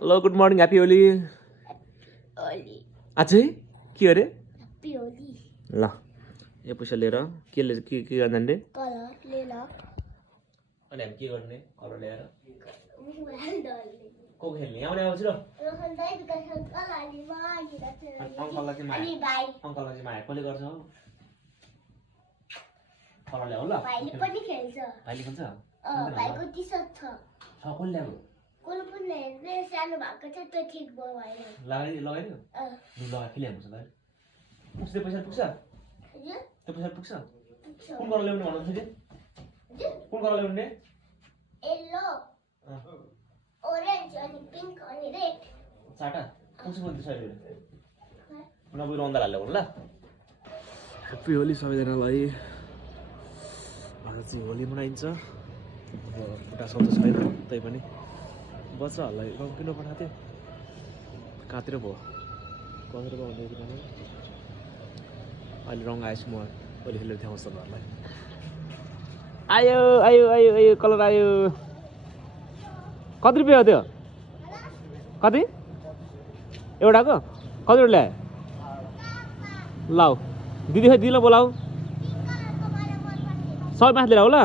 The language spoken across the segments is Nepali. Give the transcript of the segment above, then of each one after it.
hello good morning happy Holi अझै के अरे ल यो पैसा लिएर के गर्दैन रे अनि हामी के गर्ने कलर ल्याएर को खेल्ने आउने आउँछ र अङ्कललाई चाहिँ माया कसले गर्छ हो कलर ल्याऊ ल भाइले खेल्छ भाइको टी-सर्ट छ कसले ल्याएको कोले पनि हेर्ने सानो भएको छ त्यो ठीक भयो भएन लगाइदियो लु लगा के ल्याउँछ ल पुग्छ पैसा पुग्छ त्यो पैसा पुग्छ कुन कलर ल्याउने भन्नुहुन्छ कि कुन कलर ल्याउने येलो ओरेन्ज अनि पिंक अनि रेड चाटा पुग्छ कोनि सरी नबुझ रन्दा हाल्नु ल ह्याप्पी होली सबैजनालाई आज चाहिँ होली मनाइन्छ खुट्टा सौदा छैन तै पनि बच्चाहरूलाई रङ किन पठाएको थियो कातेर भयो कमेर भयो भन्दै किन अहिले रङ आएछ म अहिले खेलेर देखाउँछ घरलाई आयो आयो आयो आयो कलर आयो कति रुपियाँ हो त्यो कति एउटाको कति ल्यायो लाऊ दिदी खै दिदी बोलाऊ 100 माथि लिएर हो ल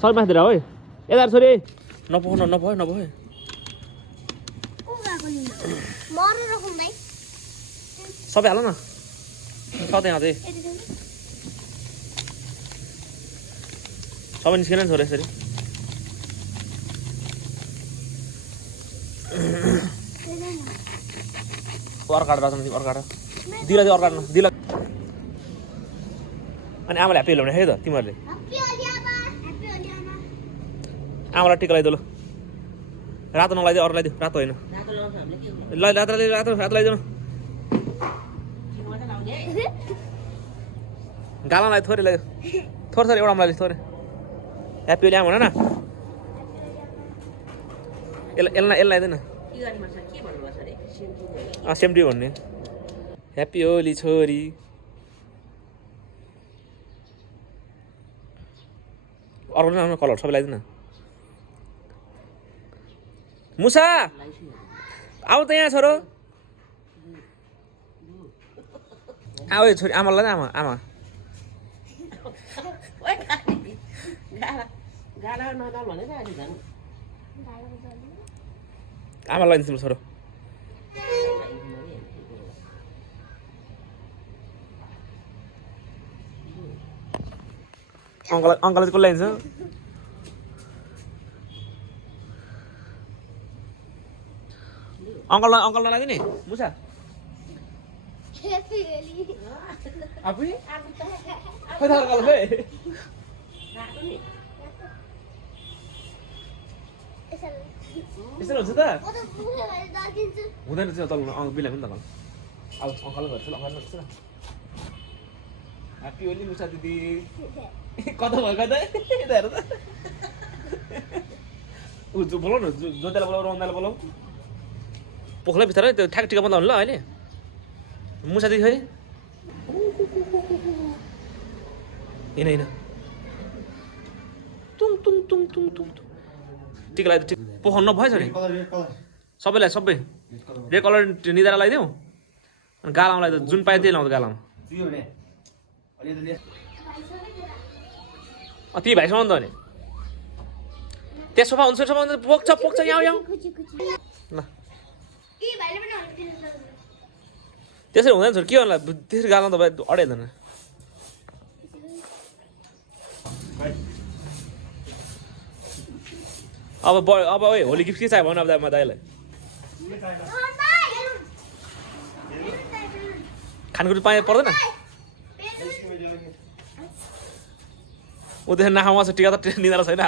100 माथि लिएर हो यता छोरी नभए सबै हाल न कतै अझै सबै निस्केन छोरा यसरी अर्काट राख्छ अर्काट दिला चाहिँ अर्काट दिला अनि आमाले ह्याप्पी होली है त तिमीहरूले आमालाई टिका लगाइदियो ल रातो नलाइदियो अरू लगाइदियो रातो होइन ल रातो लगाइदियो गालामा लगाइदियो थोरै लगाइदियो थोरै एउटामा लगाइदियो थोरै ह्याप्पी होली आमा भन न यसलाई लगाइदिएन सेम्टी भन्ने ह्याप्पी होली छोरी अर्को राम्रो कलर सबै लगाइदिनु मुसा आऊ त यहाँ छोरो आऊ छोरी आमालाई आमा आमा आमा लगाइदिन्छु छोरो अङ्कल चाहिँ कसले लगाइदिन्छ अङ्कल नलाइदिने मुसा आफै खै त अङ्कल खै यस्तो हुन्छ त हुँदैन चाहिँ तल बिलाइ पनि त अब अङ्कल गर्छ ल अङ्कल गर्छ ल ह्याप्पी होली मुसा दिदी कता भयो कता यता हेर त बोलाउ न जोतेलाई बोलाउ रन्दालाई बोलाउ पोखला बिस्तारै त्यो ठ्याक टिका बन्द हुनु ल अहिले मुसा दिदी खै होइन तुङ तुङ तुङ तुङ तुङ टिका लगाइदियो पोखर नभएछ नि सबैलाई सबै रेड कलर निधारा लगाइदिउँ अनि गालामा लगाइदियो जुन पायो त्यही लाउँछ गालामा ती भाइसँग त नि त्यसो भए हुन्छ पोख्छ यहाँ ल त्यसरी हुँदैन छोरी के गर्नु त्यसरी गालामा त अडाइँदैन अब होली गिफ्ट के चाहियो भन अब दाइलाई खानेकुरा पाए पर्दैन उदेखि नाखामा छ टिका त निधारा छैन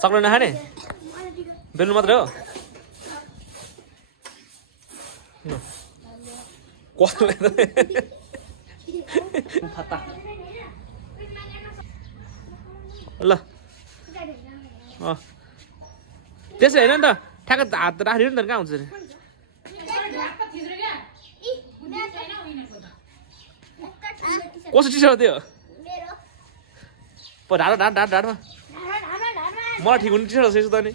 सक्नु नखाने बेल्नु मात्रै हो कस्तो ल त्यसै होइन नि त ठ्याक्क हात राखेर नि त कहाँ हुन्छ कसो टी सर्ट त्यो मेरो प ढाड ढाड ढाड ढाडमा मलाई ठिक हुने टी सर्ट छ त नि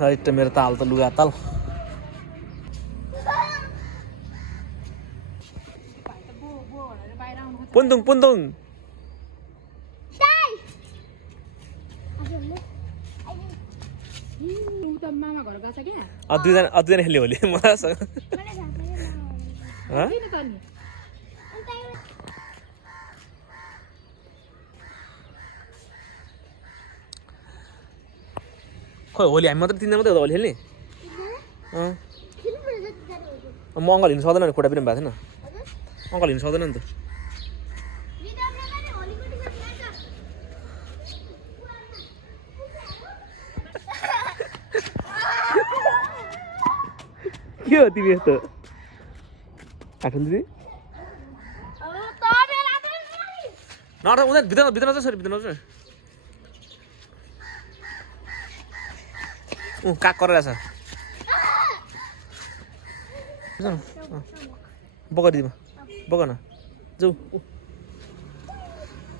राइट मेरो ताल त लुगा ताल पुन्तुङ पुन्तुङ मामा घर गएछ क्या दुईजना खेल्ने होली मजासँग खोइ होली हामी मात्रै तिनजना मात्रै हो त होली खेल्ने म अङ्कल हिँड्नु सक्दैन नि खुट्टा पनि भएको थिएन अङ्कल हिँड्नु सक्दैन नि त के हो तिमी यस्तो आठौँ दिदी नट उनीहरू भित्र भित्र चाहिँ सरी भित्र चाहिँ काग गरेर छ बग दिदीमा बग न जाऊ